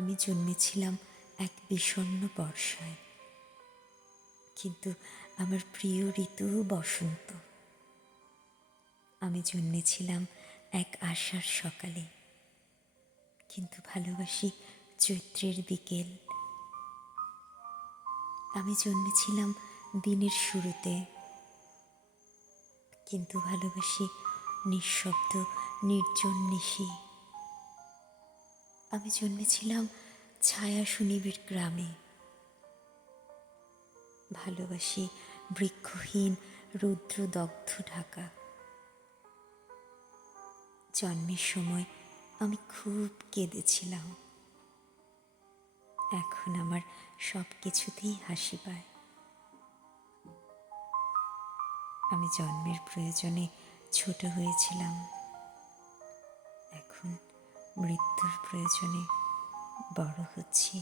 আমি জন্মেছিলাম এক বিষণ্ণ বর্ষায়, কিন্তু আমার প্রিয় ঋতু বসন্ত। আমি জন্মেছিলাম এক আষাঢ় সকালে, কিন্তু ভালোবাসি চৈত্রের বিকেল। আমি জন্মেছিলাম দিনের শুরুতে, কিন্তু ভালোবাসি নিঃশব্দ নির্জন নিশি। আমি জন্মেছিলাম ছায়া সুনিবিড় গ্রামে, ভালোবাসি বৃক্ষহীন রৌদ্রদগ্ধ ঢাকা। জন্মের সময় আমি খুব কেঁদেছিলাম, এখন আমার সব কিছুতেই হাসি পায়। আমি জন্মের প্রয়োজনে ছোট হয়েছিলাম, এখন মৃত্যুর প্রয়োজনে বড় হচ্ছি।